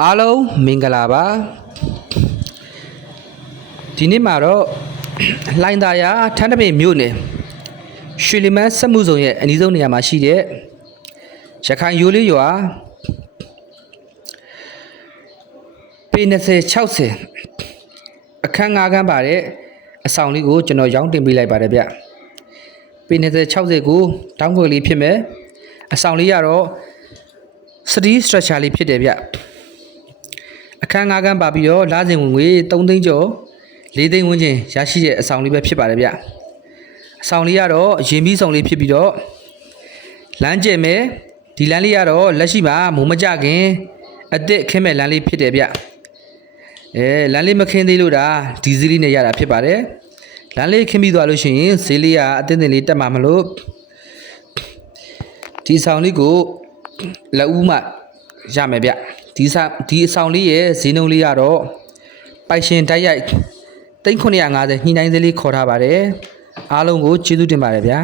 အားလုံးမင်္ဂလာပါဒီနေ့မှာတော့လှိုင်သာယာထန်းတပင်မြို့နယ်ရွှေလီမန်းစက်မှုဇုံရဲ့အနီးဆုံးနေရာမှာရှိတဲ့ရခိုင်ရိုးလေးရွာပေ20-60အခန်း5ခန်းပါတဲ့အဆောင်လေးကိုကျွန်တော်ရောင်းတင်ပေးလိုက်ပါတယ်ဗျပေ20-60ကိုတောင်းခွေလေးဖြစ်မယ်အဆောင်လေးကတော့3 structure လေးဖြစ်တယ်ဗျအခန်း5ခန်းပါပြီးတော့လစဉ်ဝင်ငွေ3သိန်းကျော်4သိန်းဝန်းကျင်ရရှိတဲ့အဆောင်လေးပဲဖြစ်ပါတယ်ဗျအဆောင်လေးကတော့ရေမီးဆောင်လေးဖြစ်ပြီးတော့လမ်းကျဲမယ်ဒီလမ်းလေးကတော့လက်ရှိမှာမိုးမကြခင်အစ်စ်ခင်းမဲ့လမ်းလေးဖြစ်တယ်ဗျလမ်းလေးမခင်းသေးလို့ဒါဒီဇီးလေးနဲ့ရတာဖြစ်ပါတယ်လမ်းလေးခင်းပြီးသွားလို့ရှိရင်ဈေးလေးကအတင်းတင်းလေးတက်မှာမလို့ဒီဆောင်လေးကိုလက်ဦးမှရမယ်ဗျဒီအဆောင်လေးရဲ့ဈေးနှုန်းလေးကတော့ပိုက်ရှင်တိုက်ရိုက်3950ညှိနှိုင်းဈေးလေးခေါ်ထားပါတယ်အားလုံးကိုကျေးဇူးတင်ပါတယ်ဗျာ